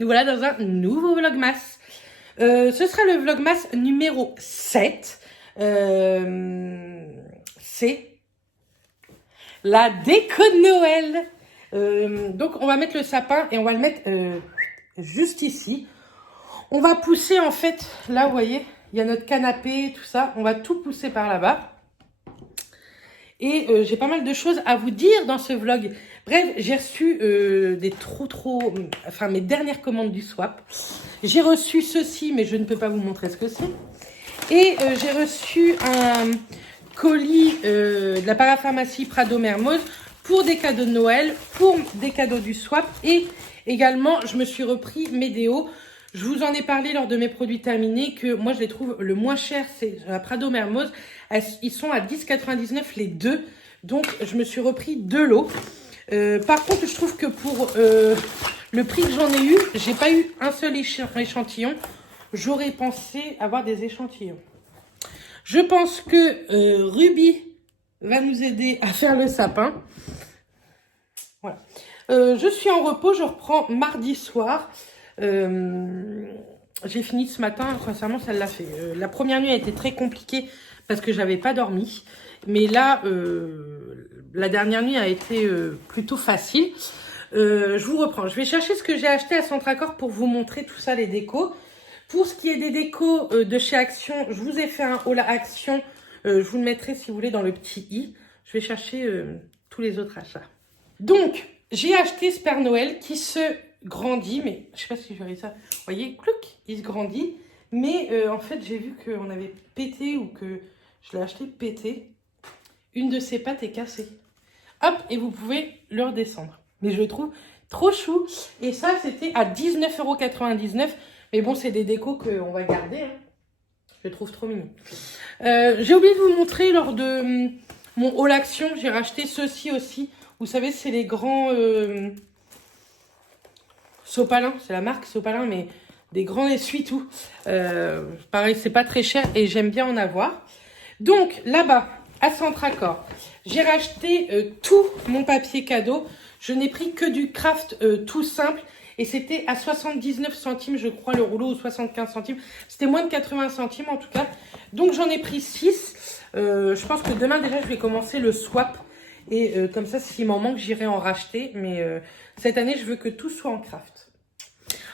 Nous voilà dans un nouveau Vlogmas. Ce sera le Vlogmas numéro 7. C'est la déco de Noël. Donc on va mettre le sapin et on va le mettre juste ici. On va pousser en fait, là vous voyez, il y a notre canapé, tout ça. On va tout pousser par là-bas. Et j'ai pas mal de choses à vous dire dans ce vlog. Bref, j'ai reçu mes dernières commandes du swap. J'ai reçu ceci, mais je ne peux pas vous montrer ce que c'est. Et j'ai reçu un colis de la parapharmacie Prado Mermoz pour des cadeaux de Noël, pour des cadeaux du swap. Et également, je me suis repris mes déos. Je vous en ai parlé lors de mes produits terminés que moi je les trouve le moins cher, c'est la Prado Mermoz. Ils sont à 10,99 les deux. Donc je me suis repris 2 lots. Par contre, je trouve que pour le prix que j'en ai eu, j'ai pas eu un seul échantillon. J'aurais pensé avoir des échantillons. Je pense que Ruby va nous aider à faire le sapin. Voilà. Je suis en repos, je reprends mardi soir. J'ai fini ce matin, sincèrement ça l'a fait. La première nuit a été très compliquée parce que j'avais pas dormi. Mais là, la dernière nuit a été plutôt facile. Je vous reprends. Je vais chercher ce que j'ai acheté à Centracor pour vous montrer tout ça, les décos. Pour ce qui est des décos de chez Action, je vous ai fait un haul à Action. Je vous le mettrai si vous voulez dans le petit i. Je vais chercher tous les autres achats. Donc, j'ai acheté ce Père Noël qui se grandit, mais je sais pas si je verrai ça. Vous voyez, clouc, il se grandit. Mais en fait, j'ai vu qu'on avait pété ou que je l'ai acheté pété. Une de ses pattes est cassée. Hop, et vous pouvez le redescendre. Mais je le trouve trop chou. Et ça, c'était à 19,99 €. Mais bon, c'est des décos qu'on va garder. Hein. Je le trouve trop mignon. J'ai oublié de vous montrer lors de mon haul action. J'ai racheté ceci aussi. Vous savez, c'est les grands sopalins. C'est la marque Sopalin, mais des grands essuie-tout. Pareil, c'est pas très cher et j'aime bien en avoir. Donc, là-bas, à Centracor, j'ai racheté tout mon papier cadeau. Je n'ai pris que du craft tout simple. Et c'était à 79 centimes, je crois, le rouleau, ou 75 centimes. C'était moins de 80 centimes, en tout cas. Donc, j'en ai pris 6. Je pense que demain, déjà, je vais commencer le swap. Et comme ça, s'il m'en manque, j'irai en racheter. Mais cette année, je veux que tout soit en craft.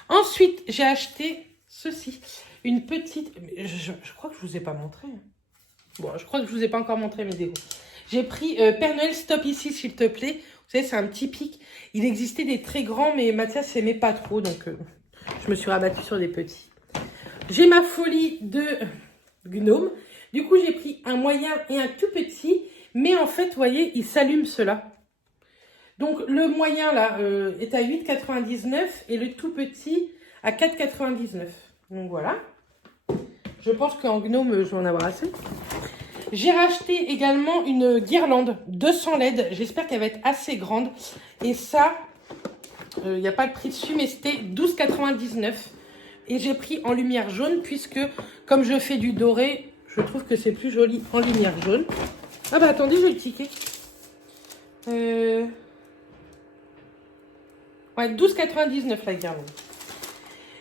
Ensuite, j'ai acheté ceci. Une petite... Je crois que je ne vous ai pas montré. Bon, je crois que je ne vous ai pas encore montré mes déos. J'ai pris Père Noël, stop ici, s'il te plaît. Vous savez, c'est un petit pic. Il existait des très grands, mais Mathias n'aimait pas trop. Donc, je me suis rabattue sur des petits. J'ai ma folie de gnome. Du coup, j'ai pris un moyen et un tout petit. Mais en fait, vous voyez, il s'allume cela. Donc, le moyen, là, est à 8,99 € et le tout petit à 4,99 €. Donc, voilà. Je pense qu'en gnome, je vais en avoir assez. J'ai racheté également une guirlande 200 LED. J'espère qu'elle va être assez grande. Et ça, il n'y a pas de prix dessus, mais c'était 12,99 €. Et j'ai pris en lumière jaune, puisque comme je fais du doré, je trouve que c'est plus joli en lumière jaune. Ah bah attendez, je vais le ticker. Ouais, 12,99 € la guirlande.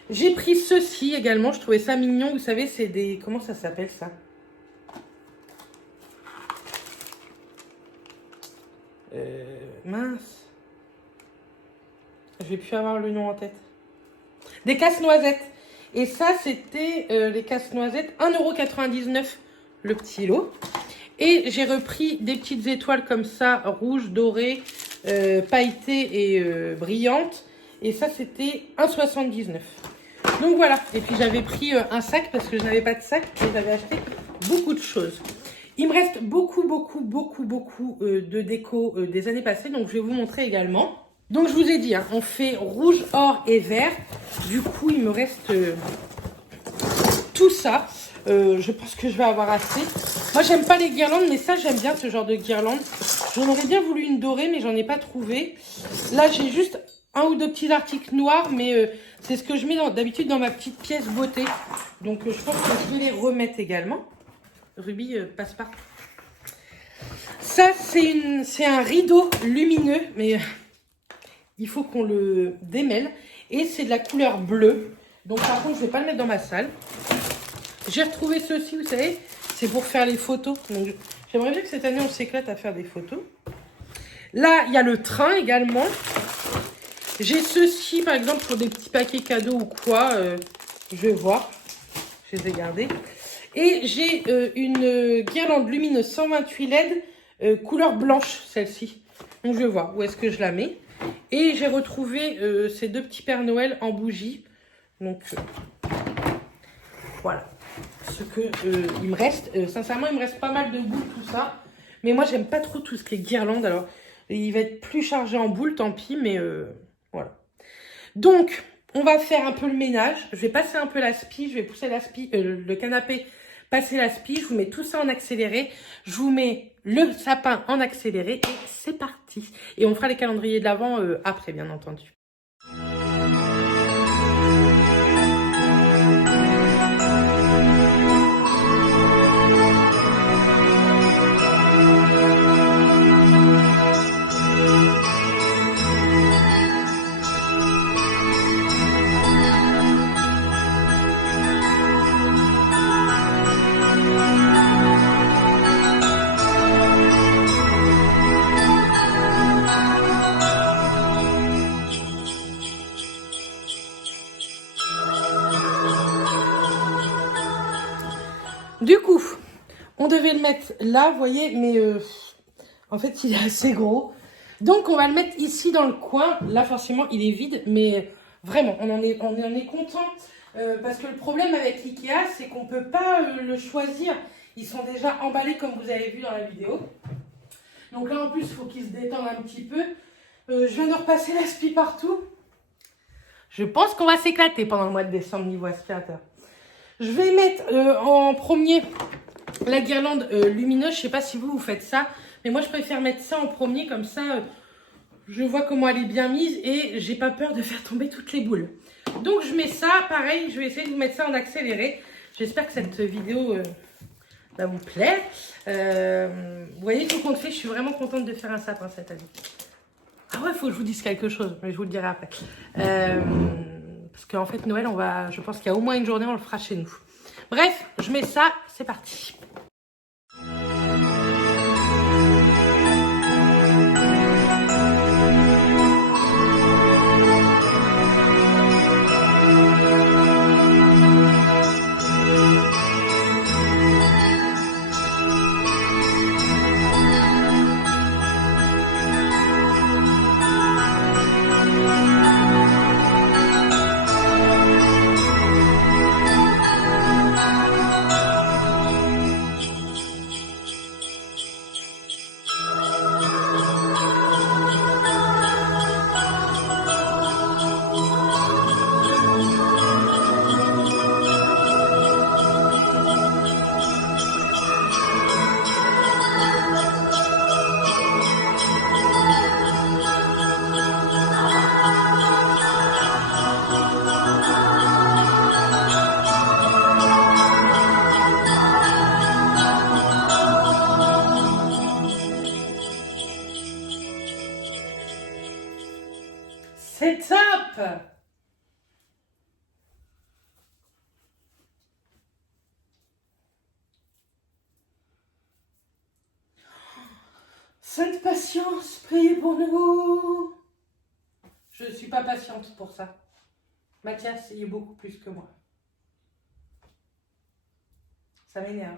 J'ai pris ceci également, je trouvais ça mignon. Vous savez, c'est des... Comment ça s'appelle ça? Mince. Je vais plus avoir le nom en tête. Des casse-noisettes. Et ça, c'était les casse-noisettes. 1,99 € le petit lot. Et j'ai repris des petites étoiles comme ça, rouges, dorées, pailletées et brillantes. Et ça, c'était 1,79 €. Donc voilà. Et puis j'avais pris un sac parce que je n'avais pas de sac. Et j'avais acheté beaucoup de choses. Il me reste beaucoup de déco des années passées. Donc, je vais vous montrer également. Donc, je vous ai dit, hein, on fait rouge, or et vert. Du coup, il me reste tout ça. Je pense que je vais avoir assez. Moi, j'aime pas les guirlandes, mais ça, j'aime bien ce genre de guirlande. J'en aurais bien voulu une dorée, mais j'en ai pas trouvé. Là, j'ai juste un ou deux petits articles noirs, mais c'est ce que je mets d'habitude dans ma petite pièce beauté. Donc, je pense que je vais les remettre également. Ruby passe partout. Ça, c'est un rideau lumineux, mais il faut qu'on le démêle. Et c'est de la couleur bleue. Donc par contre, je ne vais pas le mettre dans ma salle. J'ai retrouvé ceci, vous savez, c'est pour faire les photos. Donc j'aimerais bien que cette année, on s'éclate à faire des photos. Là, il y a le train également. J'ai ceci, par exemple, pour des petits paquets cadeaux ou quoi. Je vais voir. Je les ai gardés. Et j'ai une guirlande lumineuse 128 LED couleur blanche, celle-ci. Donc je vais voir où est-ce que je la mets. Et j'ai retrouvé ces deux petits Pères Noël en bougie. Donc voilà ce que il me reste. Sincèrement, il me reste pas mal de boules, tout ça. Mais moi, j'aime pas trop tout ce qui est guirlande. Alors, il va être plus chargé en boules, tant pis. Mais voilà. Donc, on va faire un peu le ménage. Je vais passer un peu l'aspi. Je vais pousser l'aspi, le canapé, passer l'aspi. Je vous mets tout ça en accéléré. Je vous mets le sapin en accéléré. Et c'est parti. Et on fera les calendriers de l'Avent après, bien entendu. Du coup, on devait le mettre là, vous voyez, mais en fait, il est assez gros. Donc, on va le mettre ici dans le coin. Là, forcément, il est vide, mais vraiment, on en est content. Parce que le problème avec Ikea, c'est qu'on ne peut pas le choisir. Ils sont déjà emballés, comme vous avez vu dans la vidéo. Donc là, en plus, il faut qu'ils se détendent un petit peu. Je viens de repasser l'aspi partout. Je pense qu'on va s'éclater pendant le mois de décembre niveau aspirateur. Je vais mettre en premier la guirlande lumineuse. Je ne sais pas si vous faites ça. Mais moi, je préfère mettre ça en premier. Comme ça, je vois comment elle est bien mise. Et j'ai pas peur de faire tomber toutes les boules. Donc, je mets ça. Pareil, je vais essayer de vous mettre ça en accéléré. J'espère que cette vidéo va vous plaire. Vous voyez tout compte fait, je suis vraiment contente de faire un sapin cette année. Ah ouais, il faut que je vous dise quelque chose. Mais je vous le dirai après. Parce qu'en fait, Noël, je pense qu'il y a au moins une journée, on le fera chez nous. Bref, je mets ça, c'est parti. C'est top! Sainte patience, priez pour nous. Je ne suis pas patiente pour ça. Mathias y est beaucoup plus que moi. Ça m'énerve.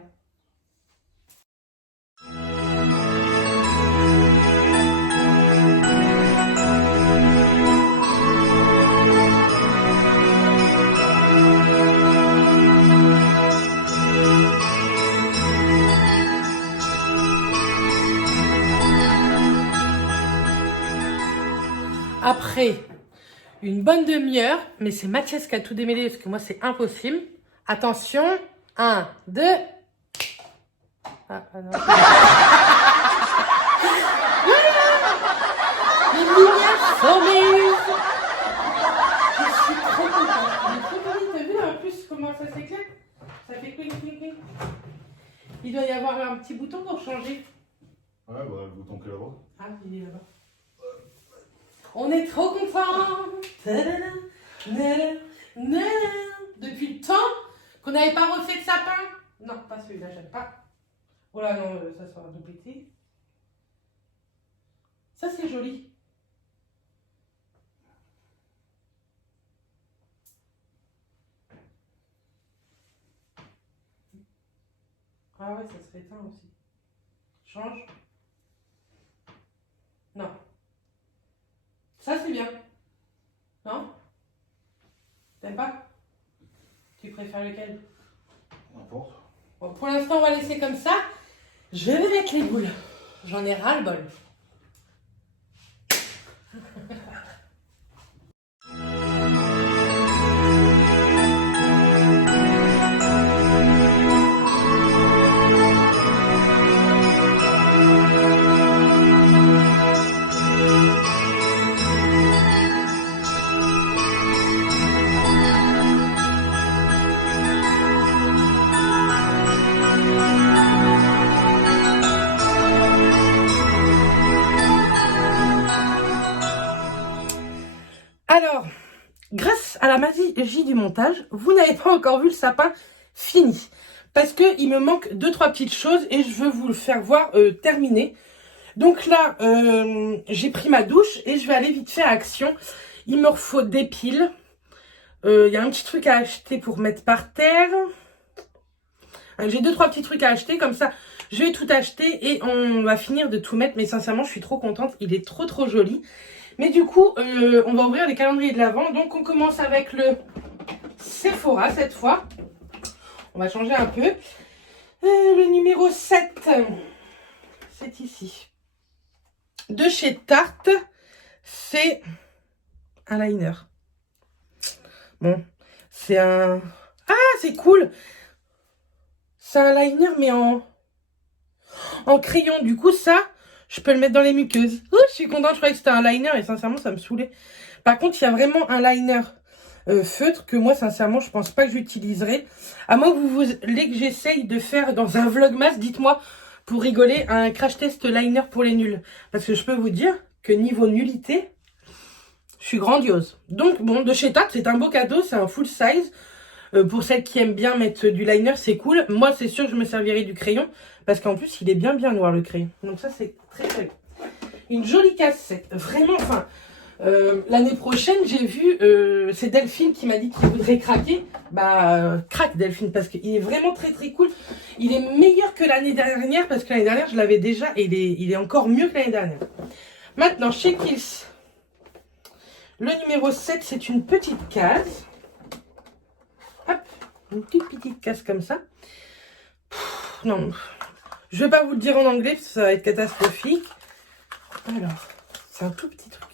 Après une bonne demi-heure, mais c'est Mathias qui a tout démêlé parce que moi c'est impossible. Attention, 1, 2. Ah non. Les lumières sommeillent. Je suis trop contente. T'as vu en plus comment ça s'éclaire? Ça fait cling cling cling. Il doit y avoir un petit bouton pour changer. Ouais, bah le bouton qui est là-bas. Ah, il est là-bas. On est trop contents. Depuis le temps qu'on n'avait pas refait de sapin. Non, pas celui-là, j'aime pas. Oh là non, ça sera tout pété. Ça, c'est joli. Ah ouais, ça se éteint aussi. Change. Non. Ça, c'est bien. Non? T'aimes pas? Tu préfères lequel? N'importe. Bon, pour l'instant, on va laisser comme ça. Je vais mettre les boules. J'en ai ras le bol. Alors, grâce à la magie du montage, vous n'avez pas encore vu le sapin fini. Parce qu'il me manque 2-3 petites choses et je veux vous le faire voir terminé. Donc là, j'ai pris ma douche et je vais aller vite fait à Action. Il me faut des piles. Il y a un petit truc à acheter pour mettre par terre. J'ai 2-3 petits trucs à acheter, comme ça je vais tout acheter et on va finir de tout mettre. Mais sincèrement, je suis trop contente, il est trop joli. Mais du coup, on va ouvrir les calendriers de l'Avent. Donc on commence avec le Sephora cette fois. On va changer un peu. Le numéro 7, c'est ici. De chez Tarte, c'est un liner. Bon, c'est un... Ah, c'est cool! C'est un liner, mais en crayon. Du coup, ça, je peux le mettre dans les muqueuses. Oh, je suis contente, je croyais que c'était un liner et sincèrement, ça me saoulait. Par contre, il y a vraiment un liner feutre que moi, sincèrement, je pense pas que j'utiliserai. À moins que vous voulez que j'essaye de faire dans un vlogmas, dites-moi, pour rigoler, un crash test liner pour les nuls. Parce que je peux vous dire que niveau nullité, je suis grandiose. Donc, bon, de chez Tarte, c'est un beau cadeau, c'est un full size. Pour celles qui aiment bien mettre du liner, c'est cool. Moi, c'est sûr que je me servirai du crayon. Parce qu'en plus, il est bien noir, le crayon. Donc ça, c'est très bien. Une jolie cassette. Vraiment, enfin... l'année prochaine, j'ai vu... c'est Delphine qui m'a dit qu'il voudrait craquer. Bah, craque Delphine, parce qu'il est vraiment très cool. Il est meilleur que l'année dernière, parce que l'année dernière, je l'avais déjà. Et il est encore mieux que l'année dernière. Maintenant, chez Kills, le numéro 7, c'est une petite case. Hop, une petite case comme ça. Non, je vais pas vous le dire en anglais parce que ça va être catastrophique. Alors, c'est un tout petit truc.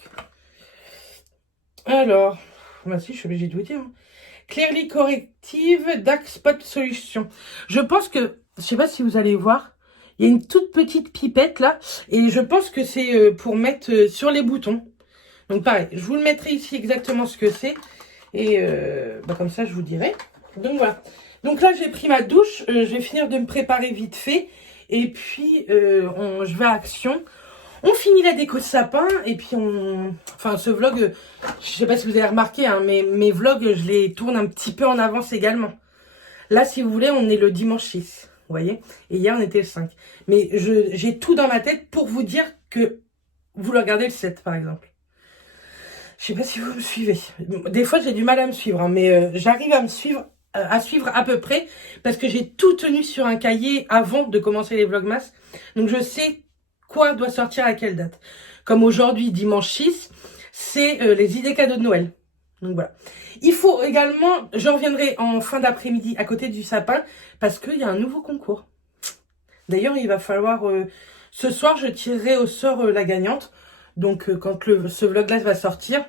Alors, bah si, je suis obligée de vous dire. Clearly Corrective Dark Spot Solution. Je pense que, je sais pas si vous allez voir, il y a une toute petite pipette là. Et je pense que c'est pour mettre sur les boutons. Donc pareil, je vous le mettrai ici exactement ce que c'est. Et bah comme ça, je vous dirai. Donc voilà. Donc là, j'ai pris ma douche. Je vais finir de me préparer vite fait. Et puis, je vais à Action. On finit la déco de sapin. Et puis, enfin, ce vlog, je sais pas si vous avez remarqué, hein, mais mes vlogs, je les tourne un petit peu en avance également. Là, si vous voulez, on est le dimanche 6. Vous voyez? Et hier, on était le 5. Mais j'ai tout dans ma tête pour vous dire que vous le regardez le 7, par exemple. Je sais pas si vous me suivez. Des fois, j'ai du mal à me suivre, hein, mais j'arrive à me suivre. À suivre à peu près parce que j'ai tout tenu sur un cahier avant de commencer les vlogmas, donc je sais quoi doit sortir à quelle date. Comme aujourd'hui, dimanche 6, c'est les idées cadeaux de Noël. Donc voilà. Il faut également, je reviendrai en fin d'après-midi à côté du sapin parce qu'il y a un nouveau concours. D'ailleurs, il va falloir ce soir, je tirerai au sort la gagnante. Donc quand ce vloglas va sortir,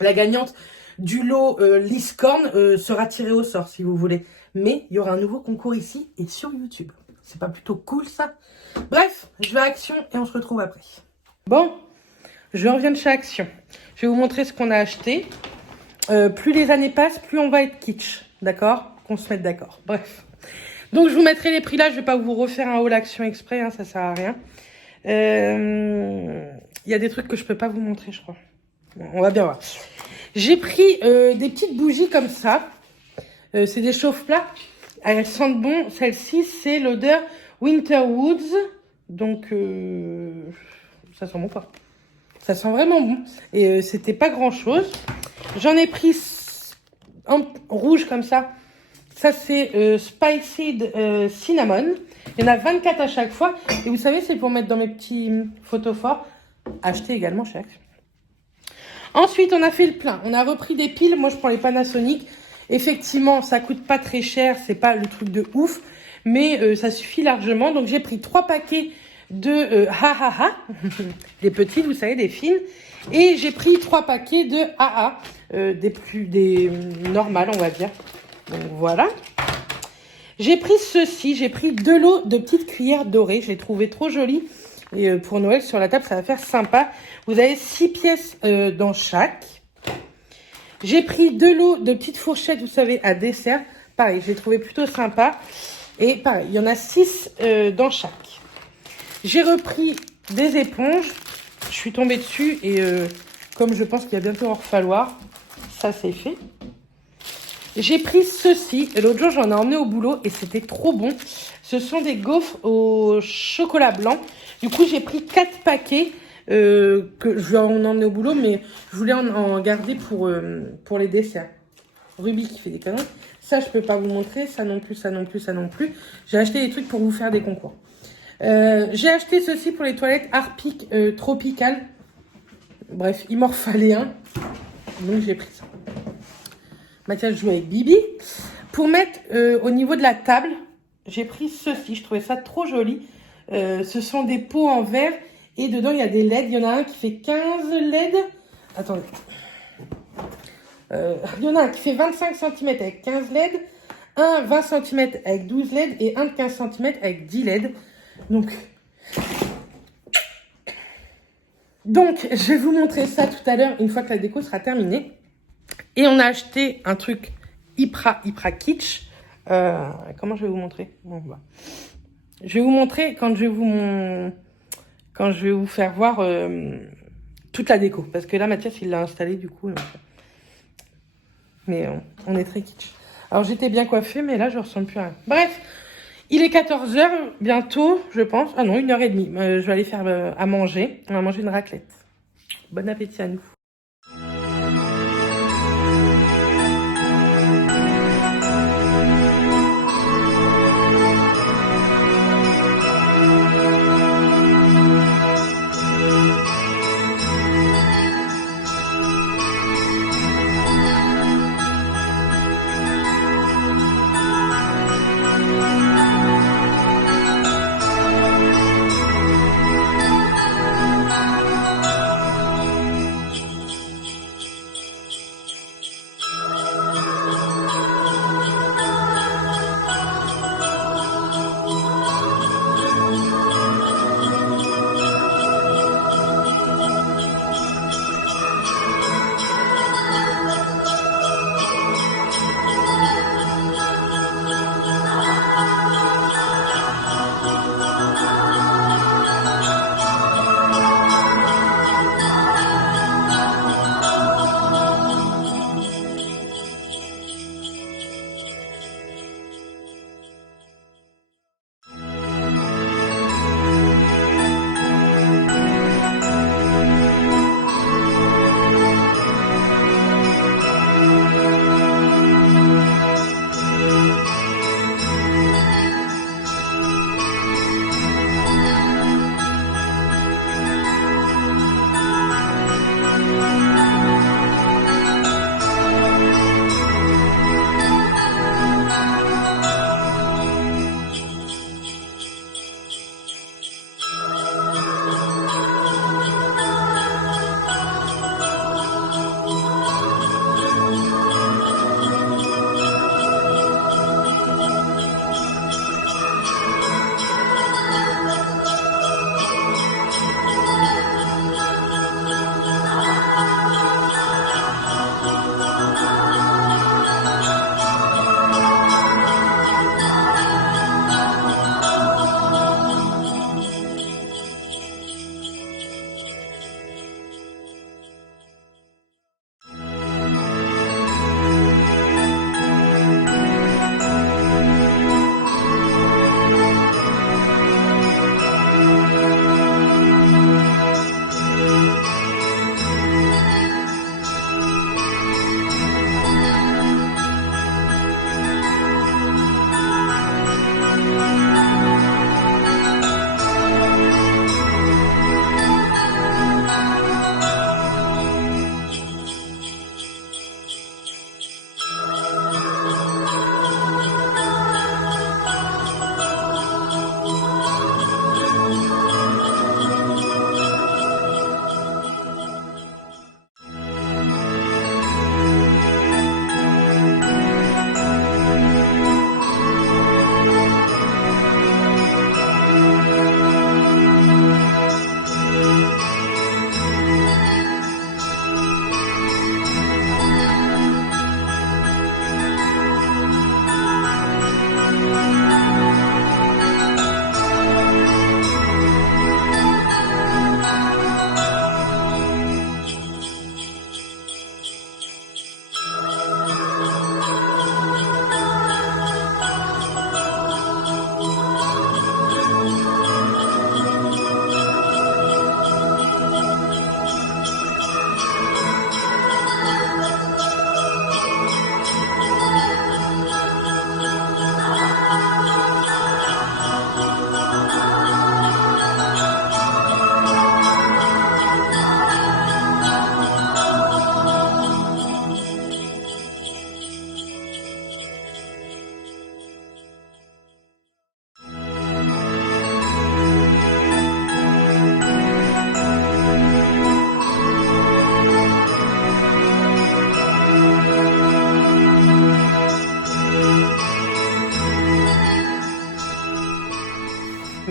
la gagnante du lot Liscorne sera tiré au sort si vous voulez. Mais il y aura un nouveau concours ici et sur YouTube. C'est pas plutôt cool ça? Bref, je vais à Action et on se retrouve après. Bon, je reviens de chez Action. Je vais vous montrer ce qu'on a acheté. Plus les années passent, plus on va être kitsch. D'accord? Qu'on se mette d'accord. Bref. Donc je vous mettrai les prix là. Je vais pas vous refaire un haul Action exprès. Hein, ça sert à rien. Il y a des trucs que je peux pas vous montrer, je crois. Bon, on va bien voir. J'ai pris des petites bougies comme ça. C'est des chauffe-plats. Elles sentent bon. Celle-ci, c'est l'odeur Winter Woods. Donc, ça sent bon quoi. Ça sent vraiment bon. Et c'était pas grand-chose. J'en ai pris en rouge comme ça. Ça, c'est Spiced Cinnamon. Il y en a 24 à chaque fois. Et vous savez, c'est pour mettre dans mes petits photophores. Acheter également chaque. Ensuite, on a fait le plein. On a repris des piles. Moi, je prends les Panasonic. Effectivement, ça coûte pas très cher. C'est pas le truc de ouf. Mais ça suffit largement. Donc, j'ai pris 3 paquets de Ha. Des petites, vous savez, des fines. Et j'ai pris 3 paquets de AA. Des normales, on va dire. Donc, voilà. J'ai pris ceci. J'ai pris de l'eau de petites cuillères dorées. Je l'ai trouvé trop jolie. Et pour Noël, sur la table, ça va faire sympa. Vous avez 6 pièces dans chaque. J'ai pris de l'eau de petites fourchettes, vous savez, à dessert. Pareil, je l'ai trouvé plutôt sympa. Et pareil, il y en a 6 dans chaque. J'ai repris des éponges. Je suis tombée dessus et comme je pense qu'il va bientôt en falloir, ça c'est fait. J'ai pris ceci. L'autre jour, j'en ai emmené au boulot et c'était trop bon. Ce sont des gaufres au chocolat blanc. Du coup, j'ai pris 4 paquets que je vais en emmener au boulot, mais je voulais en garder pour les desserts. Ruby qui fait des canons. Ça, je peux pas vous montrer. Ça non plus, ça non plus, ça non plus. J'ai acheté des trucs pour vous faire des concours. J'ai acheté ceci pour les toilettes Harpic Tropical. Bref, il m'en fallait un. Donc, j'ai pris ça. Mathias joue avec Bibi. Pour mettre au niveau de la table, j'ai pris ceci. Je trouvais ça trop joli. Ce sont des pots en verre. Et dedans, il y a des LED. Il y en a un qui fait 15 LED. Attendez. Il y en a un qui fait 25 cm avec 15 LED. Un 20 cm avec 12 LED. Et un de 15 cm avec 10 LED. Donc, je vais vous montrer ça tout à l'heure, une fois que la déco sera terminée. Et on a acheté un truc hyper kitsch. Comment je vais vous montrer? Bon, bah. Je vais vous montrer quand je vais vous faire voir toute la déco. Parce que là, Mathias, il l'a installé du coup. Mais on est très kitsch. Alors, j'étais bien coiffée, mais là, je ne ressemble plus à rien. Bref, il est 14 h bientôt, je pense. Ah non, 1h30. Je vais aller faire à manger. On va manger une raclette. Bon appétit à nous.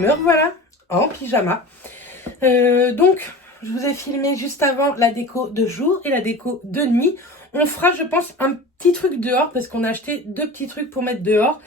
me revoilà en pyjama. Donc, je vous ai filmé juste avant la déco de jour et la déco de nuit. On fera, je pense, un petit truc dehors parce qu'on a acheté 2 petits trucs pour mettre dehors.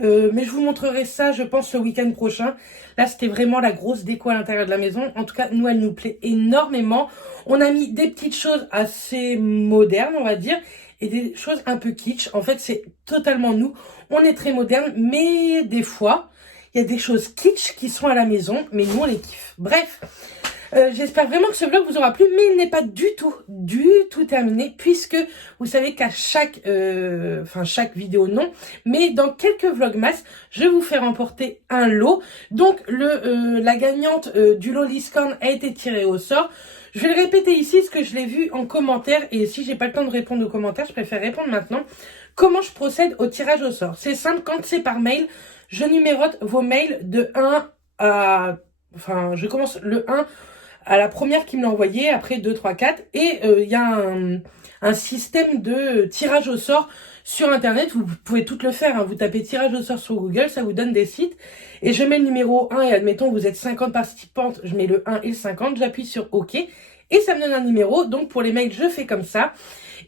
Mais je vous montrerai ça, je pense, le week-end prochain. Là, c'était vraiment la grosse déco à l'intérieur de la maison. En tout cas, nous, elle nous plaît énormément. On a mis des petites choses assez modernes, on va dire, et des choses un peu kitsch. En fait, c'est totalement nous. On est très moderne, mais des fois, il y a des choses kitsch qui sont à la maison, mais nous, on les kiffe. Bref. J'espère vraiment que ce vlog vous aura plu, mais il n'est pas du tout terminé, puisque vous savez qu'à chaque vidéo non, mais dans quelques vlogmas, je vous fais remporter un lot. Donc la gagnante du lot Licorne a été tirée au sort. Je vais le répéter ici, parce que je l'ai vu en commentaire, et si j'ai pas le temps de répondre aux commentaires, je préfère répondre maintenant. Comment je procède au tirage au sort? C'est simple, quand c'est par mail, je numérote vos mails de 1 à... Enfin, je commence le 1 à la première qui me l'a envoyé, après 2, 3, 4. Et il y a un système de tirage au sort sur Internet. Vous pouvez tout le faire. Hein. Vous tapez tirage au sort sur Google, ça vous donne des sites. Et je mets le numéro 1 et admettons vous êtes 50 participantes, je mets le 1 et le 50. J'appuie sur OK. Et ça me donne un numéro. Donc pour les mails, je fais comme ça.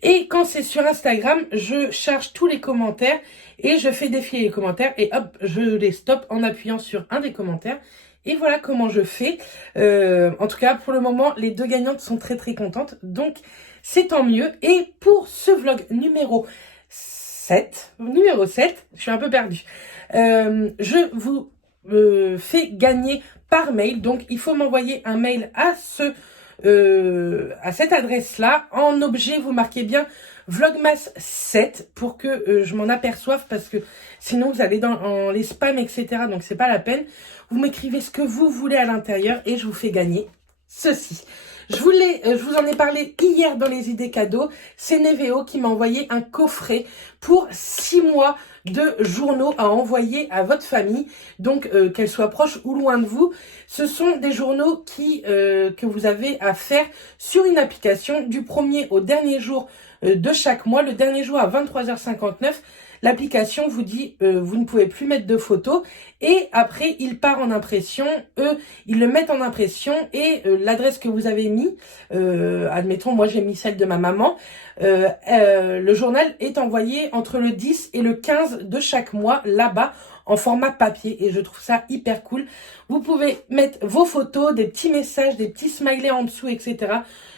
Et quand c'est sur Instagram, je charge tous les commentaires et je fais défiler les commentaires. Et hop, je les stoppe en appuyant sur un des commentaires. Et voilà comment je fais. En tout cas, pour le moment, les 2 gagnantes sont très contentes. Donc, c'est tant mieux. Et pour ce vlog numéro 7, je suis un peu perdue. Je vous fais gagner par mail. Donc, il faut m'envoyer un mail à cette adresse-là. En objet, vous marquez bien Vlogmas 7 pour que je m'en aperçoive, parce que sinon vous allez dans les spams, etc. Donc c'est pas la peine. Vous m'écrivez ce que vous voulez à l'intérieur et je vous fais gagner ceci. Je vous en ai parlé hier dans les idées cadeaux. C'est Neveo qui m'a envoyé un coffret pour 6 mois de journaux à envoyer à votre famille, donc qu'elle soit proche ou loin de vous. Ce sont des journaux que vous avez à faire sur une application du 1er au dernier jour de chaque mois. Le dernier jour à 23h59, l'application vous dit vous ne pouvez plus mettre de photos, et après il part en impression. Eux, ils le mettent en impression et l'adresse que vous avez mis, admettons moi j'ai mis celle de ma maman, le journal est envoyé entre le 10 et le 15 de chaque mois là-bas en format papier, et je trouve ça hyper cool. Vous pouvez mettre vos photos, des petits messages, des petits smileys en dessous, etc.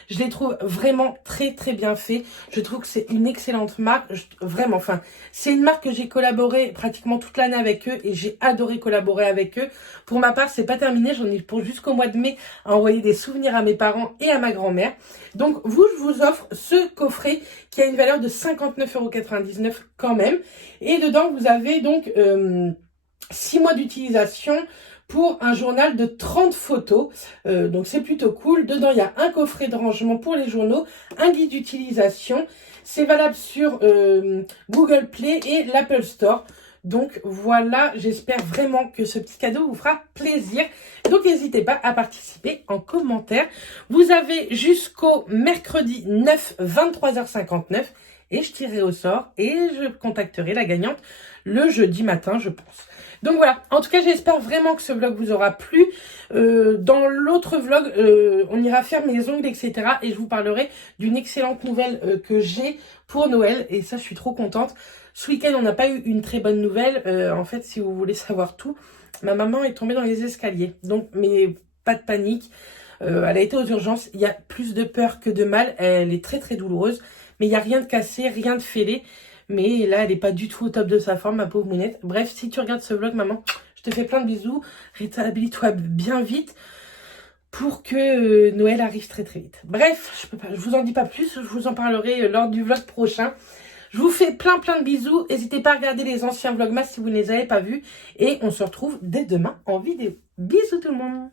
Je les trouve vraiment très bien faits. Je trouve que c'est une excellente marque, vraiment. Enfin, c'est une marque que j'ai collaboré pratiquement toute l'année avec eux et j'ai adoré collaborer avec eux. Pour ma part, c'est pas terminé, j'en ai pour jusqu'au mois de mai à envoyer des souvenirs à mes parents et à ma grand-mère. Donc je vous offre ce coffret qui a une valeur de 59,99 € quand même. Et dedans, vous avez donc 6 mois d'utilisation pour un journal de 30 photos. Donc c'est plutôt cool. Dedans, il y a un coffret de rangement pour les journaux, un guide d'utilisation. C'est valable sur Google Play et l'Apple Store. Donc voilà, j'espère vraiment que ce petit cadeau vous fera plaisir. Donc n'hésitez pas à participer en commentaire. Vous avez jusqu'au mercredi 9, 23h59. Et je tirerai au sort et je contacterai la gagnante le jeudi matin, je pense. Donc voilà, en tout cas j'espère vraiment que ce vlog vous aura plu. Dans l'autre vlog, on ira faire mes ongles, etc. Et je vous parlerai d'une excellente nouvelle que j'ai pour Noël. Et ça, je suis trop contente. Ce week-end, on n'a pas eu une très bonne nouvelle. En fait, si vous voulez savoir tout, ma maman est tombée dans les escaliers. Donc, mais pas de panique. Elle a été aux urgences. Il y a plus de peur que de mal. Elle est très douloureuse. Mais il n'y a rien de cassé, rien de fêlé. Mais là, elle n'est pas du tout au top de sa forme, ma pauvre mounette. Bref, si tu regardes ce vlog, maman, je te fais plein de bisous. Rétablis-toi bien vite pour que Noël arrive très vite. Bref, je vous en dis pas plus. Je vous en parlerai lors du vlog prochain. Je vous fais plein de bisous. N'hésitez pas à regarder les anciens vlogmas si vous ne les avez pas vus. Et on se retrouve dès demain en vidéo. Bisous tout le monde.